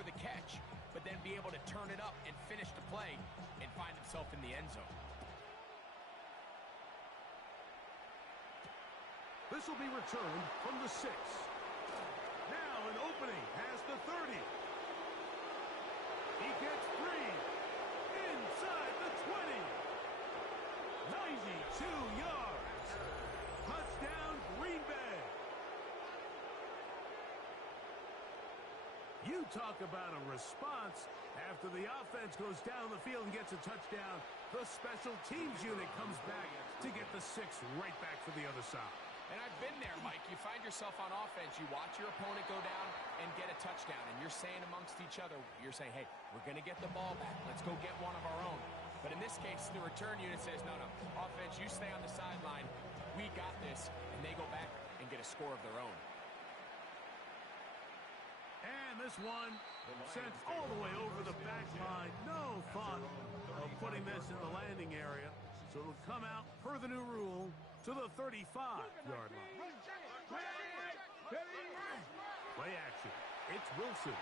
secure the catch, but then be able to turn it up and finish the play and find himself in the end zone. This will be returned from the 6. Now an opening past the 30. He gets 3 inside the 20. 92 yards. Touchdown, Green Bay. You talk about a response. After the offense goes down the field and gets a touchdown, the special teams unit comes back to get the 6 right back for the other side. And I've been there, Mike. You find yourself on offense, you watch your opponent go down and get a touchdown, and you're saying amongst each other, you're saying, hey, we're going to get the ball back. Let's go get one of our own. But in this case, the return unit says, no, offense, you stay on the sideline. We got this. And they go back and get a score of their own. And this one sent all the way over the back line. No thought of putting this in the landing area. So it'll come out, per the new rule, to the 35-yard line. Play action. It's Wilson.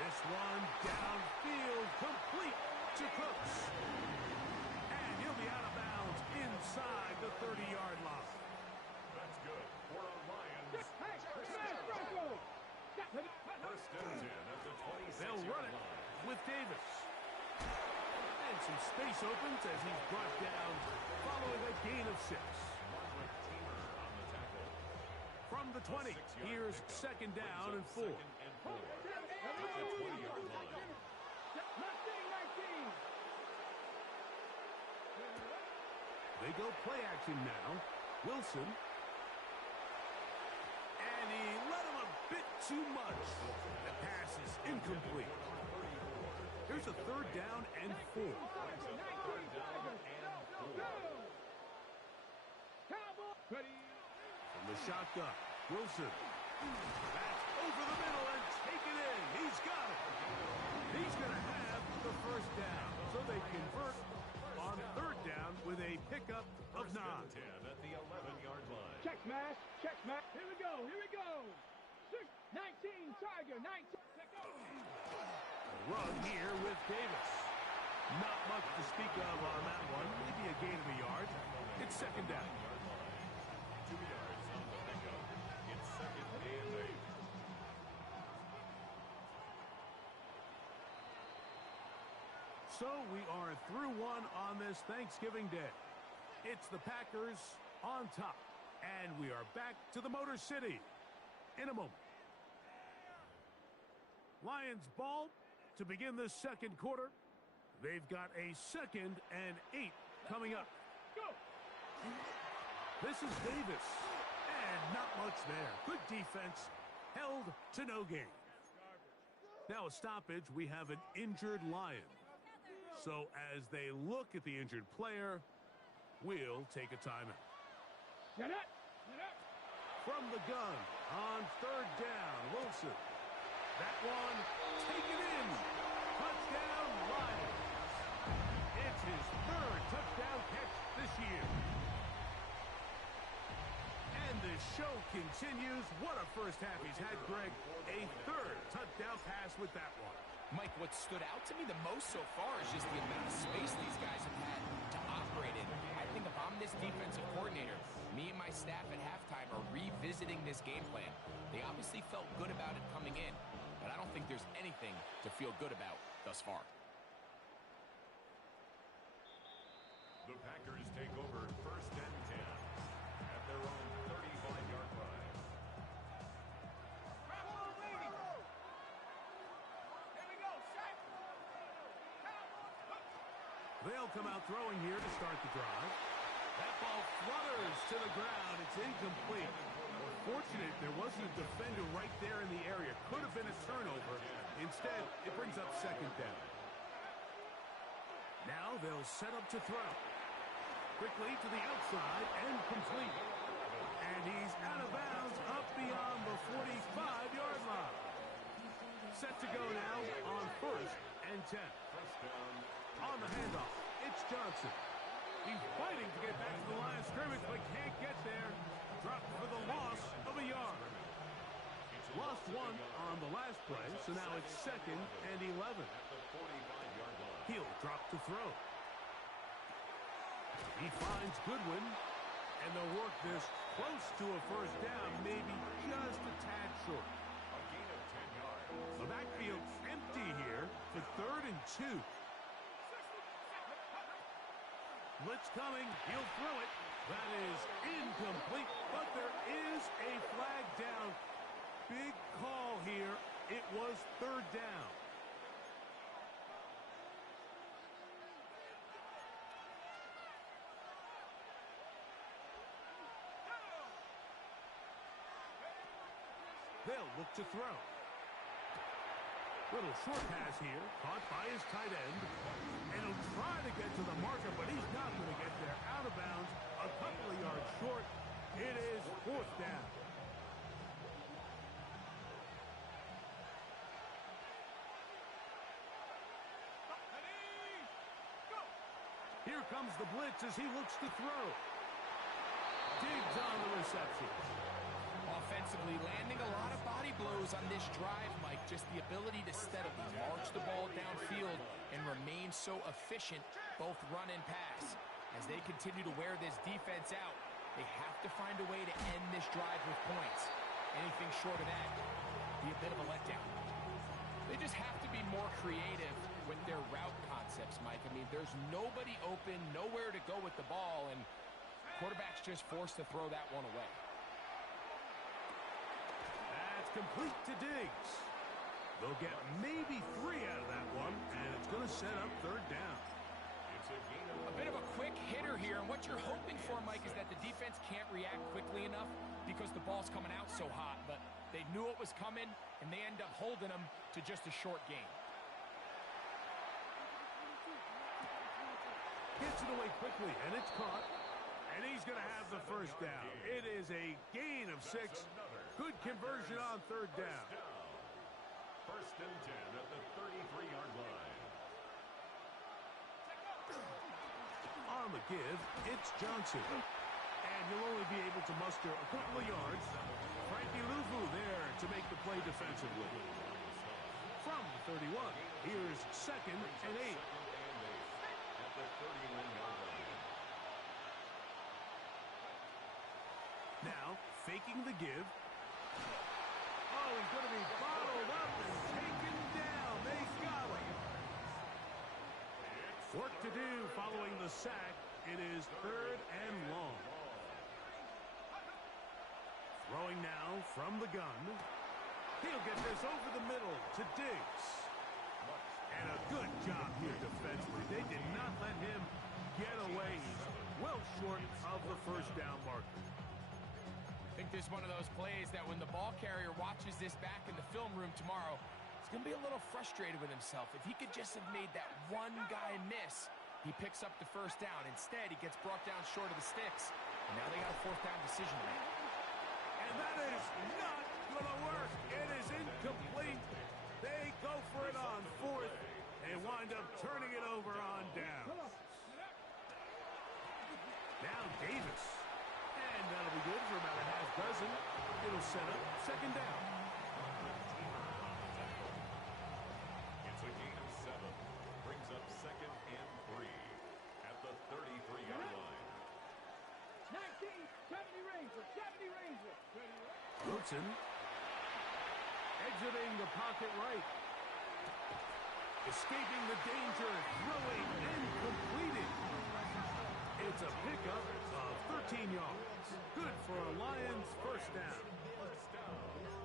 This one downfield, complete to Cooks. And he'll be out of bounds inside the 30-yard line. That's good for our Lions. First and 10 at the 26. They'll run it with Davis. And some space opens as he's brought down following a gain of 6. From the 20, here's second down and 4. They go play action now. Wilson. And he let him a bit too much. The pass is incomplete. Here's a third down and 4. From the shotgun, Wilson. That's over the middle and taken in. He's got it. He's going to have the first down. So they convert on third down with a pickup of 9. 10 at the 11-yard line. Check smash. Here we go. 19, Tiger, 19. Run here with Davis. Not much to speak of on that one. Maybe a gain of a yard. It's second down. 2 yards on the pickup. It's second and 8. So we are through one on this Thanksgiving Day. It's the Packers on top. And we are back to the Motor City in a moment. Lions ball to begin this second quarter. They've got a 2nd and 8 coming up. Go! This is Davis. And not much there. Good defense. Held to no gain. Now a stoppage. We have an injured Lion. So as they look at the injured player, we'll take a timeout. Get it! From the gun on third down, Wilson. That one taken in. Touchdown, Lions. It's his 3rd touchdown catch this year. And the show continues. What a first half he's had, Greg. A 3rd touchdown pass with that one. Mike, what stood out to me the most so far is just the amount of space these guys have had to operate in. I think if I'm this defensive coordinator, me and my staff at halftime are revisiting this game plan. They obviously felt good about it coming in, but I don't think there's anything to feel good about thus far. The Packers take over first and 10 at their own 35-yard line. They'll come out throwing here to start the drive. That ball flutters to the ground. It's incomplete. Fortunate there wasn't a defender right there in the area. Could have been a turnover. Instead, it brings up second down. Now they'll set up to throw. Quickly to the outside and complete. And he's out of bounds up beyond the 45-yard line. Set to go now on first and 10. First down. On the handoff, it's Johnson. He's fighting to get back to the line of scrimmage, but can't get there. Dropped for the loss of a yard. Lost one on the last play, so now it's 2nd and 11. He'll drop to throw. He finds Goodwin, and they'll work this close to a first down, maybe just a tad short. A gain of 10 yards. The backfield empty here for 3rd and 2. Blitz coming. He'll throw it. That is incomplete, but there is a flag down. Big call here. It was 3rd down. They'll look to throw. Little short pass here, caught by his tight end. And he'll try to get to the marker, but he's not going to get there. Out of bounds, a couple of yards short. It is 4th down. Here comes the blitz as he looks to throw. Diggs on the reception. Offensively, landing a lot of body blows on this drive, Mike. Just the ability to steadily march the ball downfield and remain so efficient, both run and pass. As they continue to wear this defense out, they have to find a way to end this drive with points. Anything short of that be a bit of a letdown. They just have to be more creative with their route concepts, Mike. I mean, there's nobody open, nowhere to go with the ball, and quarterback's just forced to throw that one away. That's complete to Diggs. They'll get maybe 3 out of that one, and it's going to set up 3rd down. It's a gain of A bit of a quick hitter here, and what you're hoping for, Mike, is that the defense can't react quickly enough because the ball's coming out so hot, but they knew it was coming, and they end up holding them to just a short gain. Gets it away quickly, and it's caught. And he's going to have the first down. It is a gain of 6. Good conversion on 3rd down. 1st and 10 at the 33-yard line. On the give, it's Johnson. And he'll only be able to muster a couple of yards. Frankie Luvu there to make the play defensively. From the 31, here's 2nd and 8. At the 31-yard line. Now, faking the give. Oh, he's going to be bottled up and taken down. They got him. Work to do following the sack. It is 3rd and long. Throwing now from the gun. He'll get this over the middle to Diggs. And a good job here defensively. They did not let him get away. He's well short of the first down marker. I think this is one of those plays that when the ball carrier watches this back in the film room tomorrow, he's going to be a little frustrated with himself. If he could just have made that one guy miss, he picks up the first down. Instead, he gets brought down short of the sticks. And now they got a 4th down decision to make. And that is not going to work. It is incomplete. They go for it on 4th. They wind up turning it over on down. Now Davis. And that'll be good for about a half dozen. It'll set up 2nd down. It's a gain of 7. Brings up 2nd and 3 at the 33-yard line. 19, 70 Ranger, 70 Ranger. Wilson exiting the pocket right. Escaping the danger, throwing and completing. It's a pickup of 13 yards. Good for a Lions first down.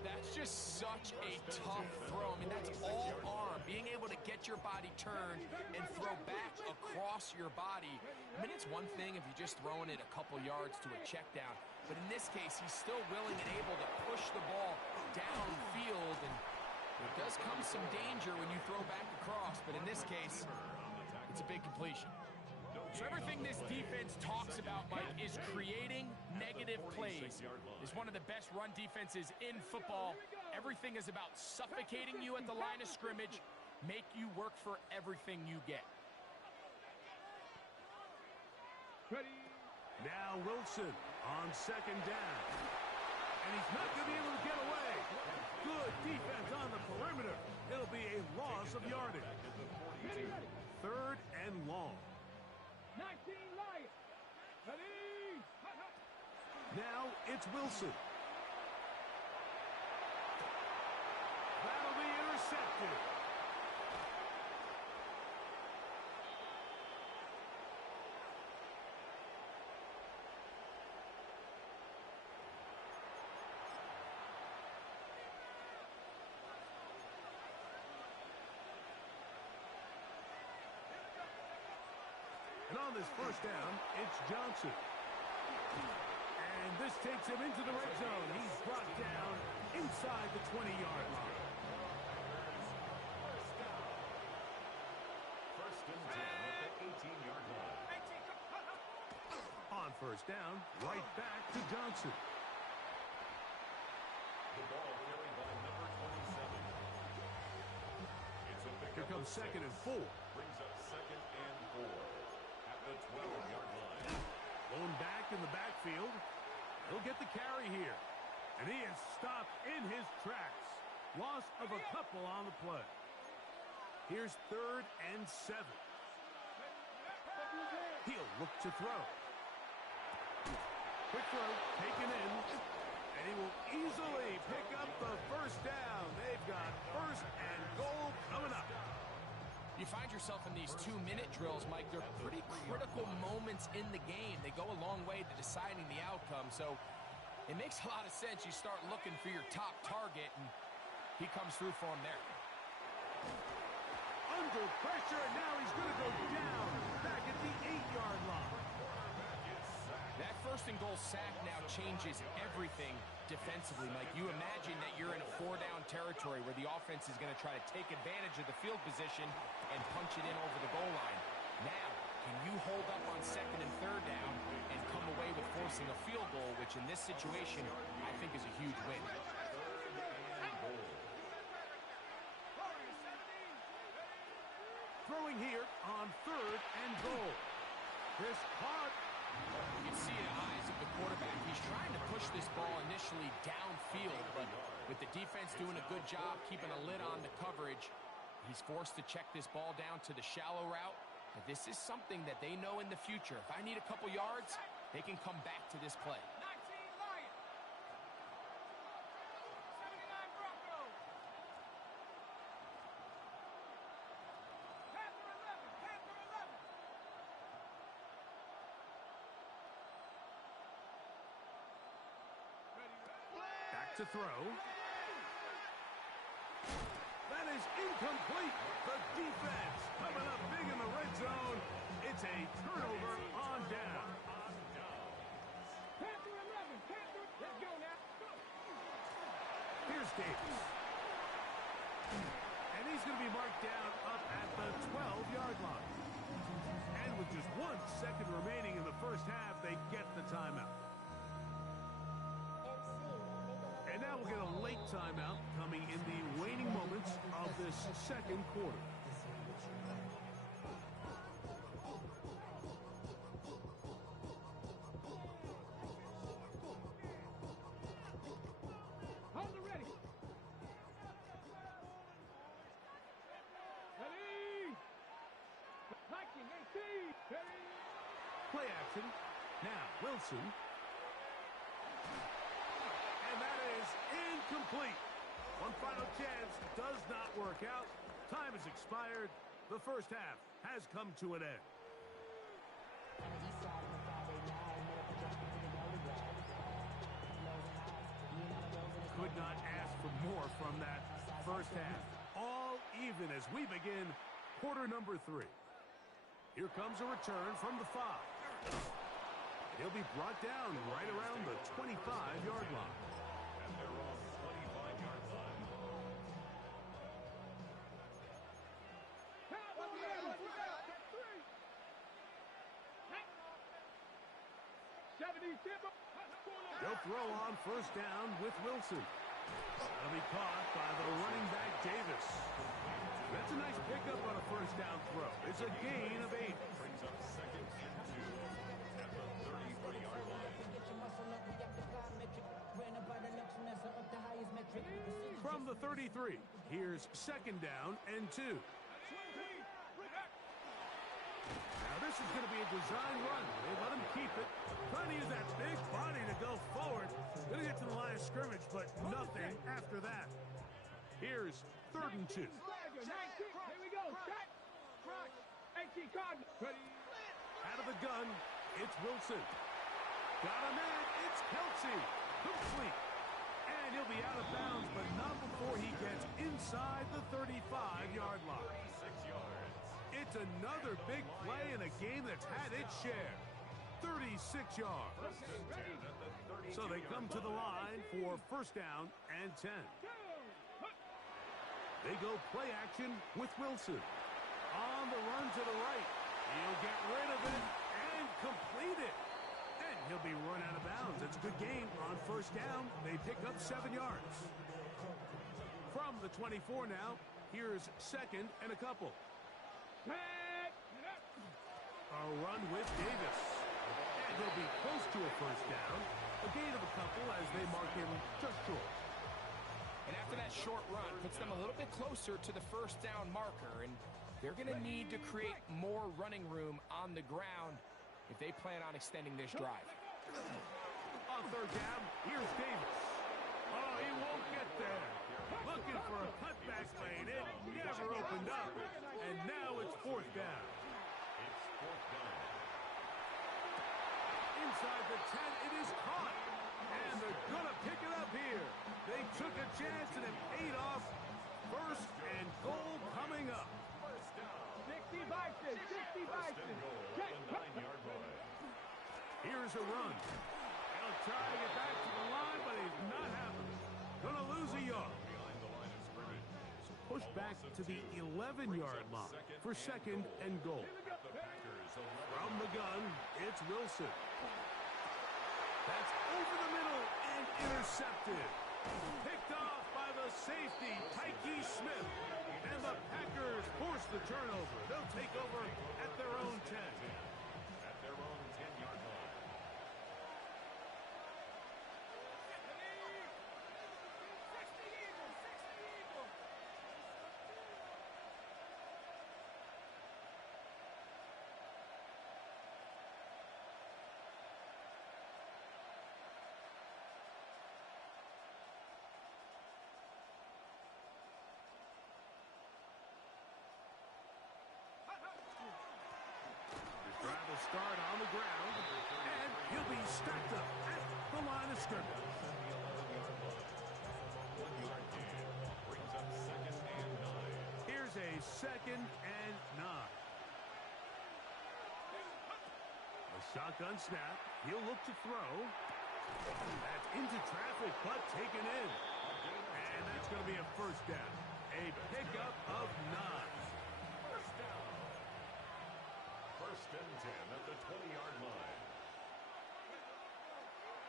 That's just such a tough throw. I mean, that's all arm. Being able to get your body turned and throw back across your body. I mean, it's one thing if you're just throwing it a couple yards to a check down. But in this case, he's still willing and able to push the ball downfield. And there does come some danger when you throw back across. But in this case, it's a big completion. So everything this defense talks about, Mike, is creating negative plays. It's one of the best run defenses in football. Everything is about suffocating you at the line of scrimmage, make you work for everything you get. Ready. Now Wilson on 2nd down. And he's not going to be able to get away. be a loss of yardage. Back at the 42. Third and long. 19 Lions. Ready. Hut, hut. Now it's Wilson. That'll be intercepted. And on this first down, it's Johnson. And this takes him into the red zone. He's brought down inside the 20-yard line. First and 10 at the 18-yard line. On first down, right back to Johnson. The ball carried by number 27. It's a pickup. Here comes of second 6. and 4. Brings up second and 4 at the 12-yard line. Blown back in the backfield. He'll get the carry here. And he is stopped in his tracks. Loss of a couple on the play. Here's third and 7. He'll look to throw. Quick throw, taken in. And he will easily pick up the first down. They've got first and goal coming up. You find yourself in these 2-minute drills, Mike. They're pretty critical moments in the game. They go a long way to deciding the outcome. So it makes a lot of sense. You start looking for your top target, and he comes through for him there. Under pressure, and now he's going to go down back at the 8-yard line. That first and goal sack now changes everything defensively, Mike. You imagine that you're in a 4-down territory where the offense is going to try to take advantage of the field position and punch it in over the goal line. Now, can you hold up on second and third down and come away with forcing a field goal, which in this situation I think is a huge win. Throwing here on third and goal. This caught. You can see in the eyes of the quarterback, he's trying to push this ball initially downfield, but with the defense doing a good job keeping a lid on the coverage, he's forced to check this ball down to the shallow route. But this is something that they know in the future. If I need a couple yards, they can come back to this play. 19 Lions. 79 Broncos. Panther 11. Panther 11. Back to throw. That is incomplete. The defense coming up big in the red zone. It's a turnover on down. Panther 11. Panther. Let's go now. Go. Here's Davis. And he's going to be marked down up at the 12-yard line. And with just 1 second remaining in the first half, they get the timeout. And now we'll get a late timeout coming in the waning moments of this second quarter. Hold it ready. Ready. Viking 18. Ready. Play action. Now, Wilson. And that is incomplete. One final chance does not work out. Time has expired. The first half has come to an end. Could not ask for more from that first half. All even as we begin quarter number 3. Here comes a return from the 5. He'll be brought down right around the 25-yard line. And they're on the 25-yard line. Count 70 Timber. They'll throw on first down with Wilson. That'll be caught by the running back Davis. That's a nice pickup on a first down throw. It's a gain of 8. Brings up second and 2 at the 33-yard line. From the the 33. Here's second down and 2. Now this is going to be a design run. They let him keep it. Trying to use that big body to go forward. Going to get to the line of scrimmage, but nothing after that. Here's third and 2. Here we go. Shot. 18 Cardinals. Ready. Out of the gun, it's Wilson. Got him in. It's Kelsey. Complete. And he'll be out of bounds, but not before he gets inside the 35-yard line. 36 yards. It's another big play in a game that's had its share. 36 yards. First and 10 at the 32 So they come to the line for first down and 10. They go play action with Wilson. On the run to the right. He'll get rid of it and complete it. And he'll be run out of bounds. It's a good game on first down. They pick up 7 yards. From the 24 now, here's second and a couple. A run with Davis. And he'll be close to a first down. A gain of a couple as they mark him just short. And after that short run, puts them a little bit closer to the first down marker. And they're going to need to create more running room on the ground if they plan on extending this drive. On third down, here's Davis. Oh, he won't get there. Looking for a cutback lane. It never opened up. And now it's fourth down. It's fourth down. Inside the 10, it is caught. And they're going to pick it up here. They took a chance and it paid off. First and goal coming up. First down. 60 Bison. 60 First Bison. and goal at the 9-yard line. Here's a run. He'll try to get back to the line, but he's not having it. Gonna lose a yard. Behind the line of scrimmage. Push back to the 11-yard line for second and goal. At the Packers 11. From the gun, it's Wilson. That's over the middle and intercepted. Picked off by the safety, Tyke Smith. And the Packers force the turnover. They'll take over at their own 10. At their own 10-yard line. Drive will start on the ground, and he'll be stacked up at the line of scrimmage. 1 yard gain. Brings up second and 9. Here's a second and 9. A shotgun snap. He'll look to throw. That's into traffic, but taken in. And that's going to be a first down. A pickup of 9. First down. First and 10 at the 20-yard line.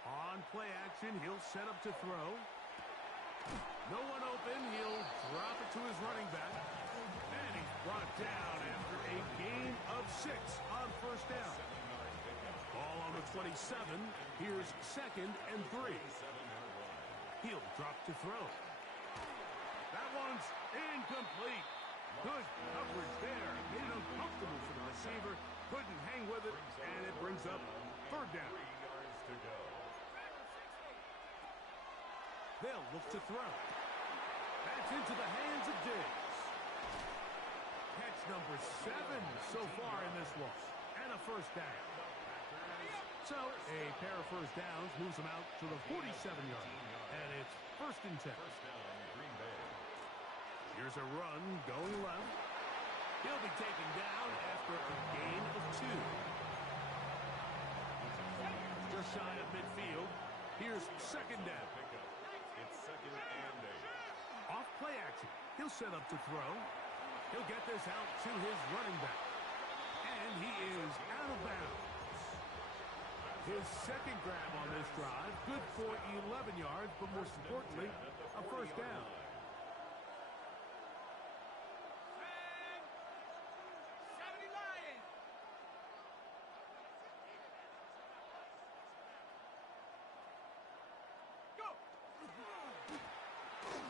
On play action, he'll set up to throw. No one open. He'll drop it to his running back. And he's brought down after a gain of 6 on first down. Ball on the 27. Here's second and 3. 7-yard line. He'll drop to throw. That one's incomplete. Good coverage there. Made it uncomfortable for the receiver. Couldn't hang with it, and it brings up third down. 3 yards to go. They'll look to throw. That's into the hands of Diggs. Catch number 7 so far in this one. And a first down. So a pair of first downs moves them out to the 47-yard line. And it's first and 10. First down, Green Bay. Here's a run going left. He'll be taken down after a gain of 2. Just shy of midfield. Here's second down. Pickup. It's second and 8. Off play action. He'll set up to throw. He'll get this out to his running back. And he is out of bounds. His second grab on this drive. Good for 11 yards, but most importantly, a first down.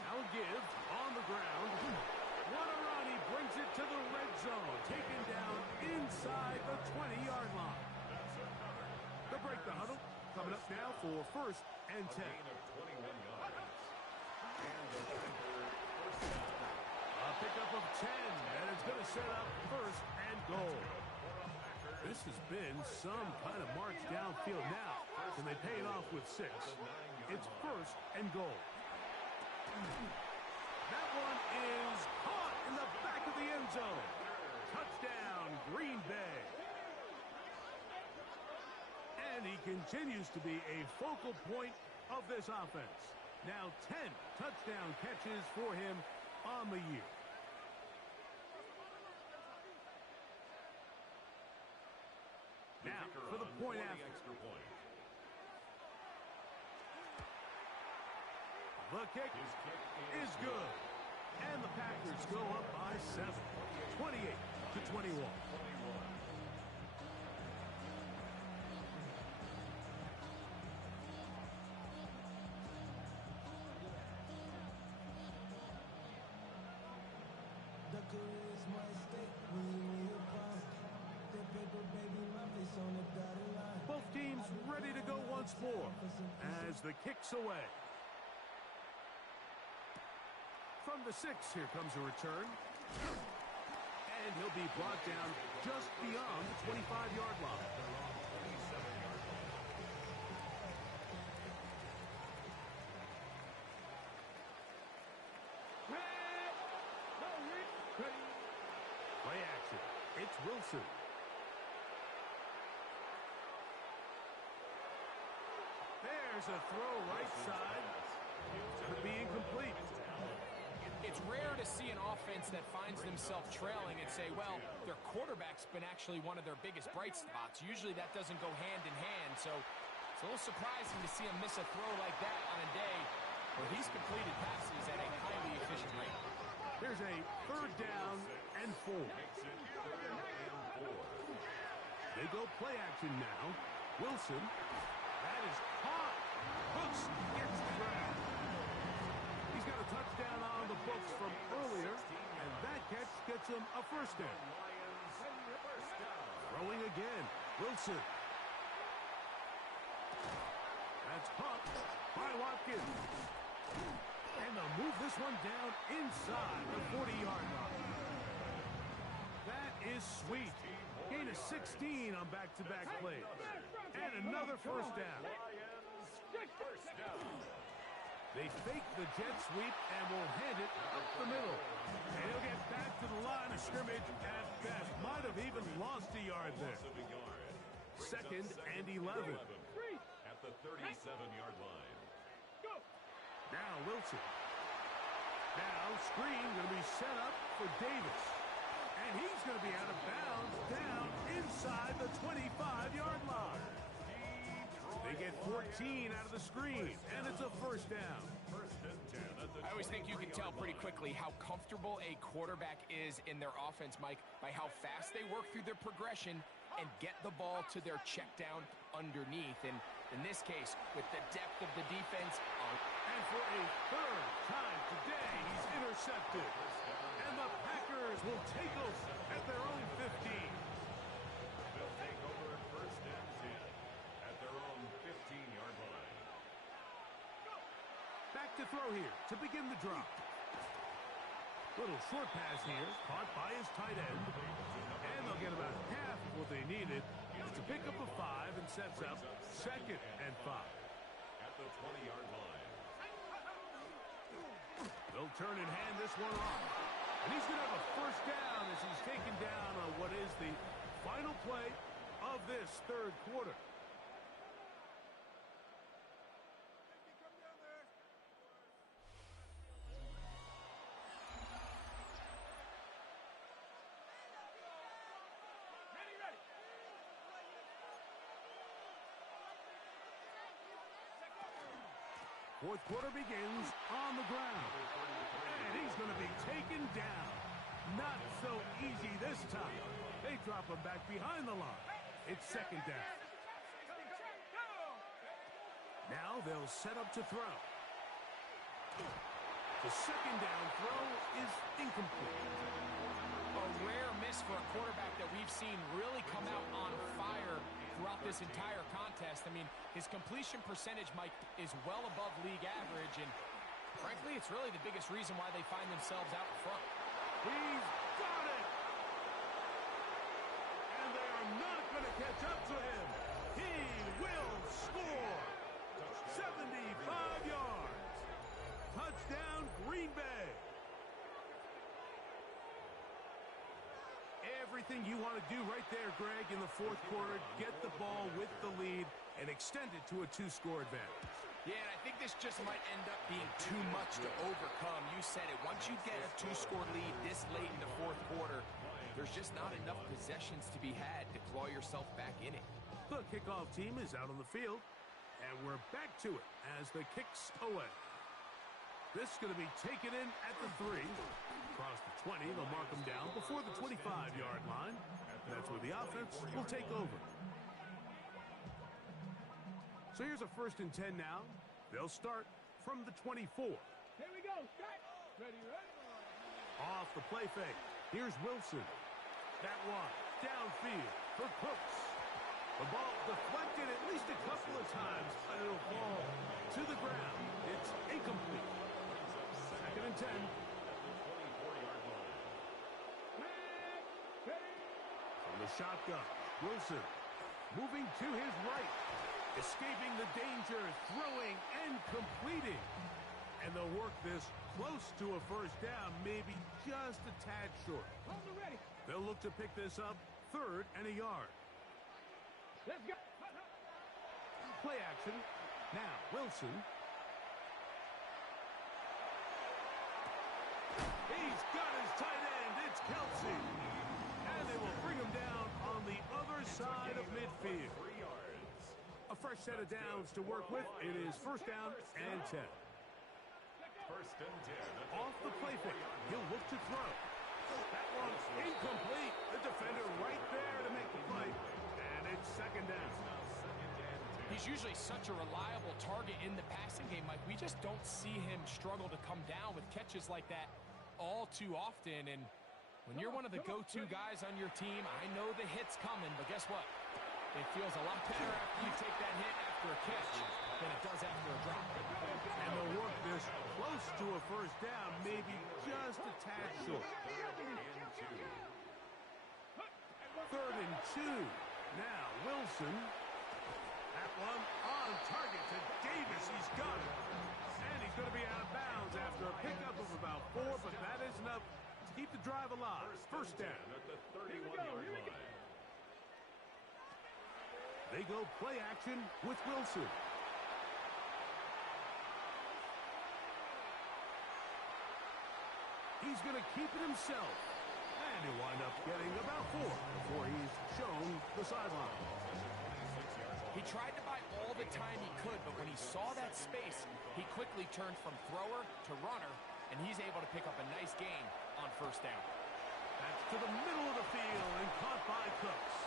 Now again, give on the ground. What a run. He brings it to the red zone. Taken down inside the 20-yard line. They'll break the huddle. Coming up now for first and 10. A gain of 21 yards. And the Packers first down. A pickup of 10, and it's going to set up first and goal. This has been some kind of march downfield now. Can they pay it off with 6? It's first and goal. That one is caught in the back of the end zone. Touchdown, Green Bay. And he continues to be a focal point of this offense. Now 10 touchdown catches for him on the year. Now for the point after. Extra point. The kick is good. And the Packers go up by 7. 28-21. Both teams ready to go once more as the kick's away. From the 6, here comes a return. And he'll be brought down just beyond the 25-yard line. Play action. It's Wilson. There's a throw right side. Could be incomplete. It's rare to see an offense that finds themselves trailing and say, well, their quarterback's been actually one of their biggest bright spots. Usually that doesn't go hand in hand, so it's a little surprising to see him miss a throw like that on a day where he's completed passes at a highly efficient rate. Here's a third down and 4. They go play action now. Wilson. That is caught. Hooks gets the grab. He's got a touchdown on the books from earlier, and that catch gets him a first down. Throwing again. Wilson. That's pumped by Watkins. And they'll move this one down inside the 40-yard line. That is sweet. Gain of 16 on back-to-back plays. And another first down. They fake the jet sweep and will hand it up the middle. And he'll get back to the line of scrimmage at best. Might have even lost a yard there. Second and 11. At the 37-yard line. Now Wilson. Now screen going to be set up for Davis. And he's going to be out of bounds down inside the 25-yard line. They get 14 out of the screen, and it's a first down. I always think you can tell pretty quickly how comfortable a quarterback is in their offense, Mike, by how fast they work through their progression and get the ball to their check down underneath. And in this case, with the depth of the defense. And for a third time today, he's intercepted. And the Packers will take over at their own 15. They'll take over first and 10 at their own 15-yard line. Back to throw here to begin the drop. Little short pass here, caught by his tight end. And they'll get about half of what they needed. It's a pickup of 5 and sets up second and 5. At the 20-yard line. They'll turn and hand this one off. And he's going to have a first down as he's taken down on what is the final play of this third quarter. Fourth quarter begins on the ground. And he's going to be taken down. Not so easy this time. They drop him back behind the line. It's second down. Now they'll set up to throw. The second down throw is incomplete. A rare miss for a quarterback that we've seen really come out on fire throughout this entire contest. I mean, his completion percentage, Mike, is well above league average, and frankly, it's really the biggest reason why they find themselves out in front. He's got it! And they are not going to catch up to him. He will score! 75 yards. Touchdown, Green Bay. Everything you want to do right there, Greg, in the fourth quarter. Get the ball with the lead and extend it to a two-score advantage. Yeah, and I think this just might end up being too much to overcome. You said it. Once you get a two-score lead this late in the fourth quarter, there's just not enough possessions to be had to claw yourself back in it. The kickoff team is out on the field, and we're back to it as the kicks away. This is going to be taken in at the 3. Across the 20, they'll mark them down before the 25-yard line. That's where the offense will take over. So here's a 1st and 10 now. They'll start from the 24. Here we go. Strike. Ready, ready. Off the play fake. Here's Wilson. That one downfield for Cooks. The ball deflected at least a couple of times, but it'll fall to the ground. It's incomplete. 2nd and 10. From the shotgun, Wilson moving to his right. Escaping the danger, throwing and completing. And they'll work this close to a 1st down, maybe just a tad short. Hold it ready. They'll look to pick this up 3rd and a yard. Let's go. Play action. Now, Wilson. He's got his tight end. It's Kelsey. And they will bring him down on the other side of midfield. A fresh set of downs to work with. It is 1st down and 10. 1st and 10. Off the play fake. He'll look to throw. That one's incomplete. The defender right there to make the play. And it's 2nd down. He's usually such a reliable target in the passing game, Mike. We just don't see him struggle to come down with catches like that all too often. And when you're one of the go-to guys on your team, I know the hit's coming, but guess what? It feels a lot better after you take that hit after a catch than it does after a drop. And they'll work this close to a 1st down, maybe just a tad short. 3rd and 2. Now, Wilson. That one on target to Davis. He's got it. And he's going to be out of bounds after a pickup of about 4, but that is enough to keep the drive alive. 1st down. At the 31-yard line. They go play action with Wilson. He's going to keep it himself. And he'll wind up getting about 4 before he's shown the sideline. He tried to buy all the time he could, but when he saw that space, he quickly turned from thrower to runner, and he's able to pick up a nice gain on 1st down. That's to the middle of the field and caught by Cooks.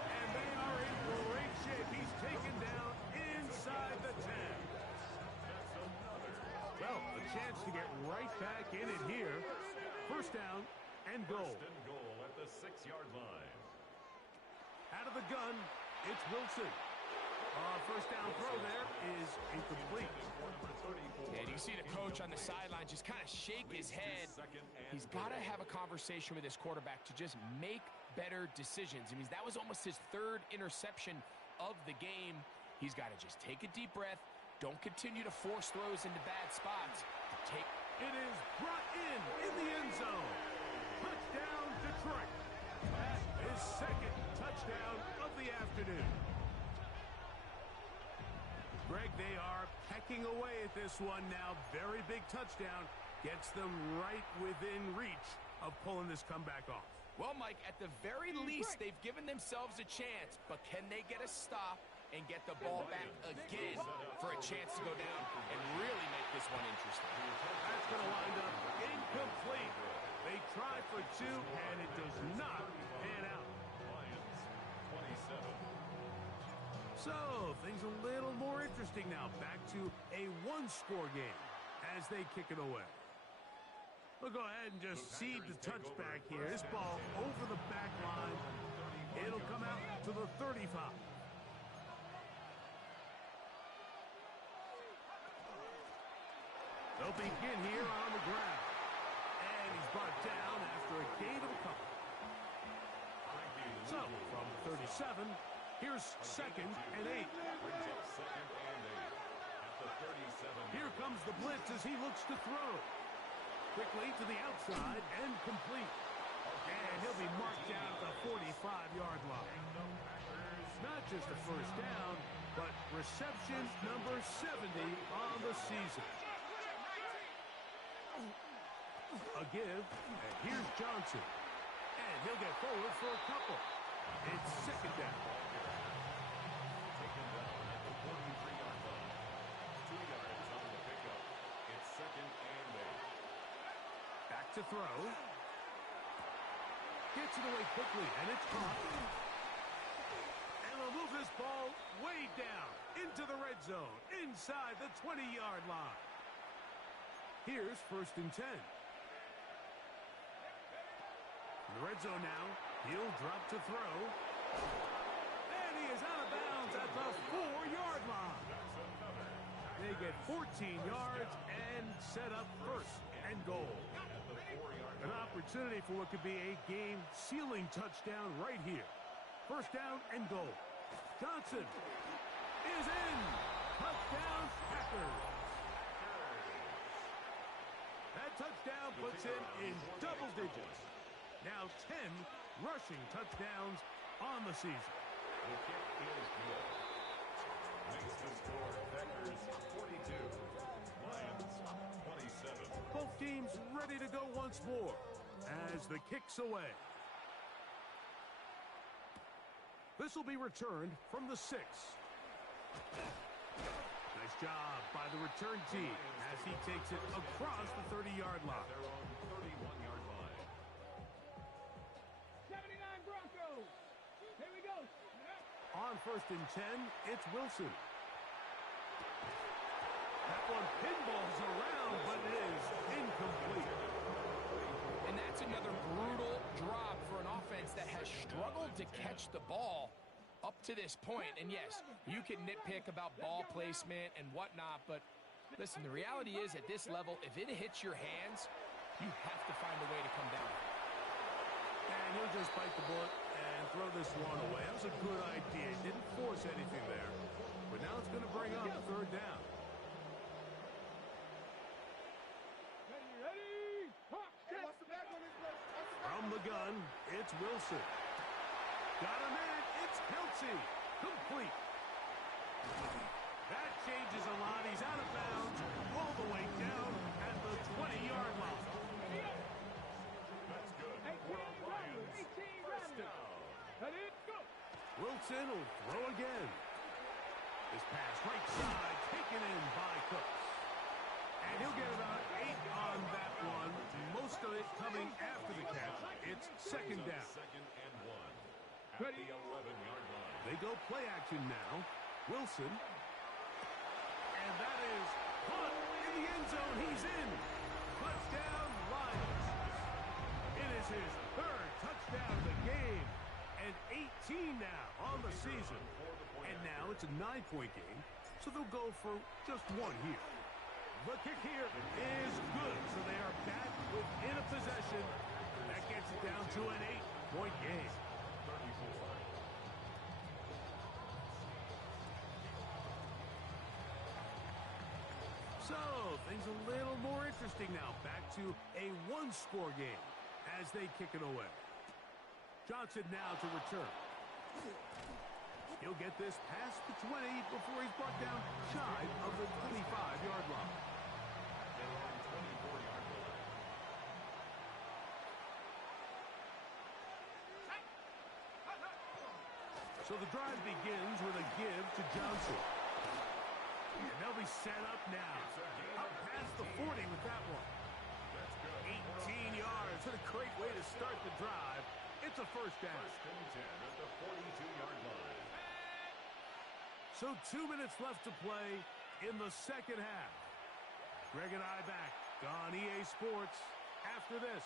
And they are in great shape. He's taken down inside the 10. Well, a chance to get right back in it here. 1st down and goal. 1st and goal at the 6-yard line. Out of the gun, it's Wilson. 1st down throw there is incomplete. And you see the coach on the sideline just kind of shake his head. He's got to have a conversation with his quarterback to just make better decisions. I mean, that was almost his 3rd interception of the game. He's got to just take a deep breath. Don't continue to force throws into bad spots. It is brought in the end zone. Touchdown, Detroit. That is 2nd touchdown of the afternoon. Greg, they are pecking away at this one now. Very big touchdown. Gets them right within reach of pulling this comeback off. Well, Mike, at the very least, they've given themselves a chance, but can they get a stop and get the ball back again for a chance to go down and really make this one interesting? That's going to wind up incomplete. They try for 2, and it does not pan out. Lions, 27. So, things a little more interesting now. Back to a 1-score game. as they kick it away. We'll go ahead and just cede the touchback here. This ball over the back line. It'll come out to the 35. They'll begin here on the ground. And he's brought down after a gain of a couple. So, from 37, here's 2nd and 8. Here comes the blitz as he looks to throw. Quickly to the outside and complete. And he'll be marked down at the 45-yard line. Not just a first down, but reception number 70 on the season. A give, and here's Johnson. And he'll get forward for a couple. It's 2nd down. Taken down at the 43-yard line. 2 yards on the pickup. It's 2nd and 8. Back to throw. Gets it away quickly, and it's caught. And they'll move this ball way down into the red zone, inside the 20-yard line. Here's 1st and 10. In the red zone now, he'll drop to throw. And he is out of bounds at the 4-yard line. They get 14 yards and set up 1st and goal. An opportunity for what could be a game-sealing touchdown right here. 1st down and goal. Johnson is in. Touchdown, Packers. That touchdown puts him in double digits. Now 10 rushing touchdowns on the season. The kick is good. Makes the score Packers 42, Lions 27. Both teams ready to go once more as the kick's away. This will be returned from the 6. Nice job by the return team as he takes it across the 30-yard line. Their own 31-yard line. 79 Broncos. Here we go. On 1st and 10, it's Wilson. That one pinballs around, but it is incomplete. And that's another brutal drop for an offense that has struggled to catch the ball up to this point. And yes, you can nitpick about ball placement and whatnot, but listen, the reality is at this level, if it hits your hands, you have to find a way to come down. And he'll just bite the bullet and throw this one away. That was a good idea. Didn't force anything there. But now it's going to bring up 3rd down. Ready? Talk. From the gun, it's Wilson. Got a man. It's Kelsey. Complete. That changes a lot. He's out of bounds all the way down at the 20-yard line. That's good. 18 runners. 18 runners. Ready? Go. Wilson will throw again. This pass right side taken in by Cooks. And he'll get about 8 on that one. Most of it coming after the catch. It's 2nd down. 2nd and 1. At the 11-yard line. They go play action now. Wilson. And that is caught in the end zone. He's in. Touchdown, Lions. It is his 3rd touchdown of the game. And 18 now on the season. And now it's a 9-point game. So they'll go for just 1 here. The kick here is good. So they are back within a possession. That gets it down to an 8-point game. 34. So, things a little more interesting now. Back to a 1-score game as they kick it away. Johnson now to return. He'll get this past the 20 before he's brought down shy of the 25-yard line. Their own 24-yard line. So the drive begins with a give to Johnson. And they'll be set up now. Up past the 40 with that one. That's good. 18 yards. What a great way to start the drive. It's a 1st down. 1st and 10 at the 42-yard line. So 2 minutes left to play in the 2nd half. Greg and I back on EA Sports after this.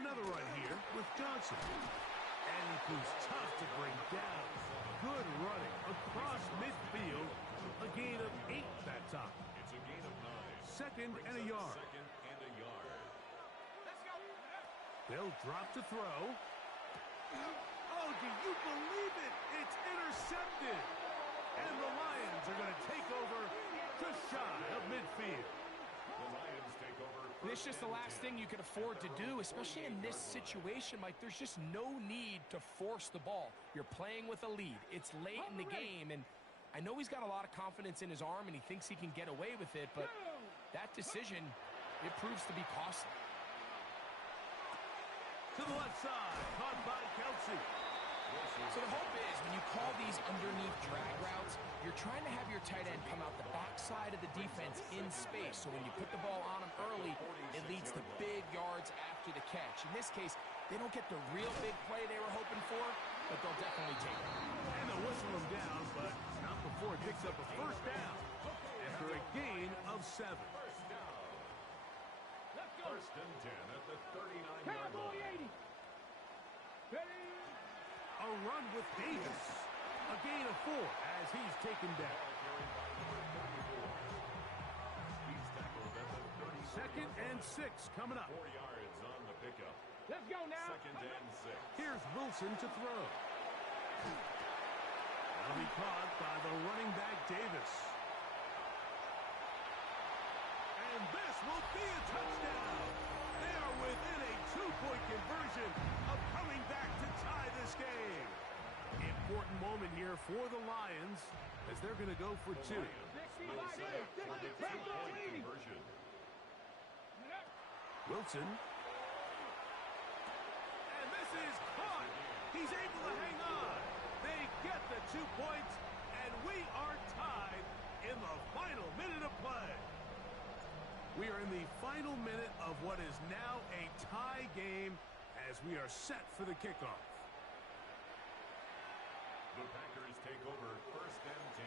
Another run here with Johnson. And he proves tough to bring down. Good running across midfield. A gain of 8 that time. It's a gain of 9. Second and a yard. Second and a yard. They'll drop to throw. Oh, do you believe it? It's intercepted. And the Lions are going to take over just shy of midfield. The Lions take over. And it's just the last thing you can afford to do, especially in this situation, Mike. There's just no need to force the ball. You're playing with a lead. It's late in the game, and I know he's got a lot of confidence in his arm, and he thinks he can get away with it, but that decision, it proves to be costly. To the left side, caught by Kelsey. So the hope is when you call these underneath drag routes, you're trying to have your tight end come out the backside of the defense in space. So when you put the ball on him early, it leads to big yards after the catch. In this case, they don't get the real big play they were hoping for, but they'll definitely take it. And they'll whistle him down, but not before it picks up a first down after a gain of 7. First and 10 at the 39-yard line. A run with Davis. A gain of 4 as he's taken down. He's tackled at the 30. Second and 6 coming up. 4 yards on the pickup. Let's go now. Second and 6. Here's Wilson to throw. That'll be caught by the running back Davis. And this will be a touchdown. They are within a 2-point conversion of coming back to tie this game. Important moment here for the Lions as they're going to go for 2. Will set up for the 2-point conversion. Wilson. And this is caught. He's able to hang on. They get the 2 points, and we are tied in the final minute of play. We are in the final minute of what is now a tie game as we are set for the kickoff. The Packers take over first and 10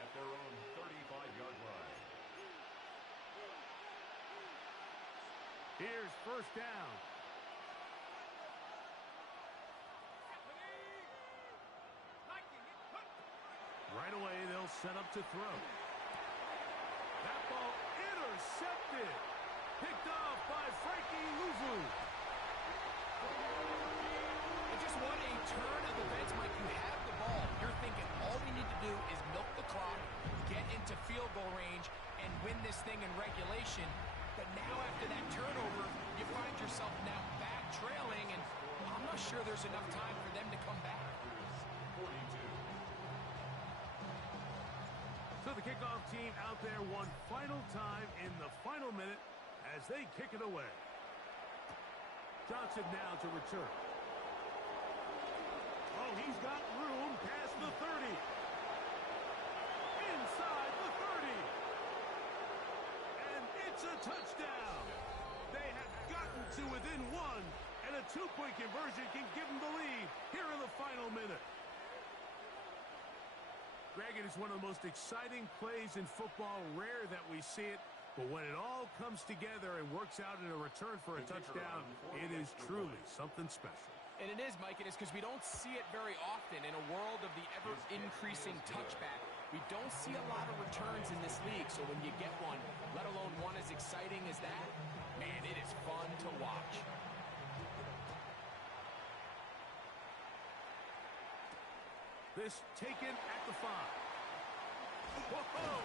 at their own 35-yard line. Here's first down. Right away, they'll set up to throw. That ball intercepted. Picked off by Frankie Luvu. And just what a turn of events, Mike. You have the ball. You're thinking all we need to do is milk the clock, get into field goal range, and win this thing in regulation. But now after that turnover, you find yourself now back trailing, and I'm not sure there's enough time for them to come back. 42. So the kickoff team out there one final time in the final minute as they kick it away. Johnson now to return. Oh, he's got room past the 30. Inside the 30. And it's a touchdown. They have gotten to within 1, and a 2-point conversion can give them the lead here in the final minute. Greg, it is one of the most exciting plays in football. Rare that we see it, but when it all comes together and works out in a return for a touchdown, it is truly something special. And it is, Mike, and it's because we don't see it very often in a world of the ever-increasing touchback. We don't see a lot of returns in this league, so when you get one, let alone one as exciting as that, man, it is fun to watch. This taken at the 5. Whoa!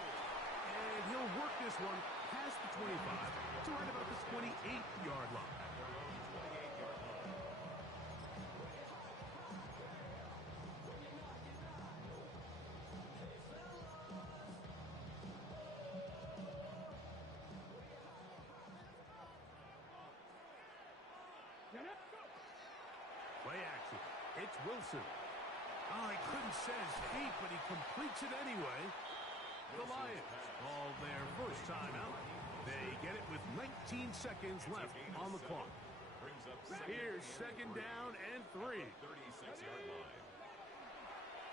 And he'll work this one past the 25 to right about the 28-yard line. Play action. It's Wilson. Oh, he couldn't set his feet, but he completes it anyway. The Lions call their first timeout. They get it with 19 seconds left on the clock. Brings up Here's second down and 3. 36-yard line.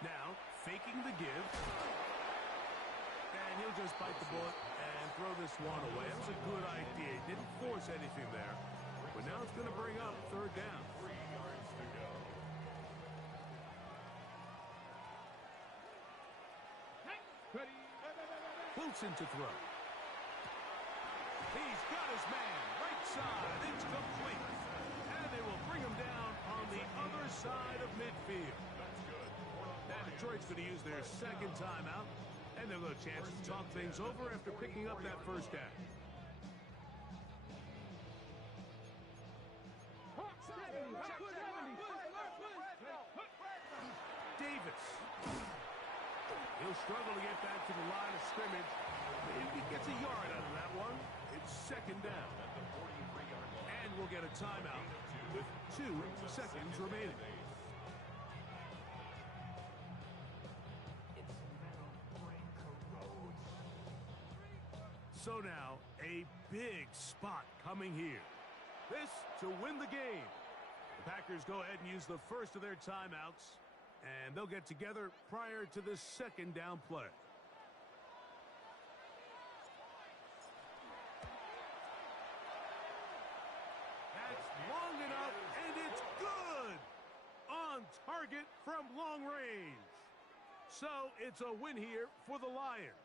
Now, faking the give. And he'll just bite the bullet and throw this one away. That was a good idea. He didn't force anything there. But now it's going to bring up third down. 3 yards to go. Wilson to throw. He's got his man. Right side. It's complete. And they will bring him down on the other side of midfield. That's good. Now Detroit's going to use their second timeout. And they'll have a chance to talk things over after picking up that first down. Davis. He'll struggle to get back to the line of scrimmage. But he gets a yard out of that one. It's second down. At the 43-yard line. And we'll get a timeout with 2 seconds remaining. So now, a big spot coming here. This to win the game. The Packers go ahead and use the first of their timeouts, and they'll get together prior to this second down play. That's long enough, and it's good! On target from long range. So it's a win here for the Lions.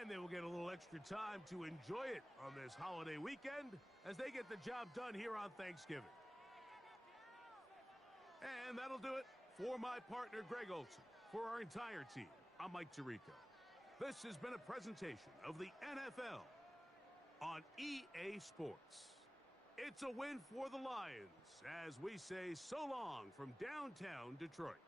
And they will get a little extra time to enjoy it on this holiday weekend as they get the job done here on Thanksgiving. And that'll do it for my partner, Greg Olson. For our entire team, I'm Mike Tirico. This has been a presentation of the NFL on EA Sports. It's a win for the Lions as we say so long from downtown Detroit.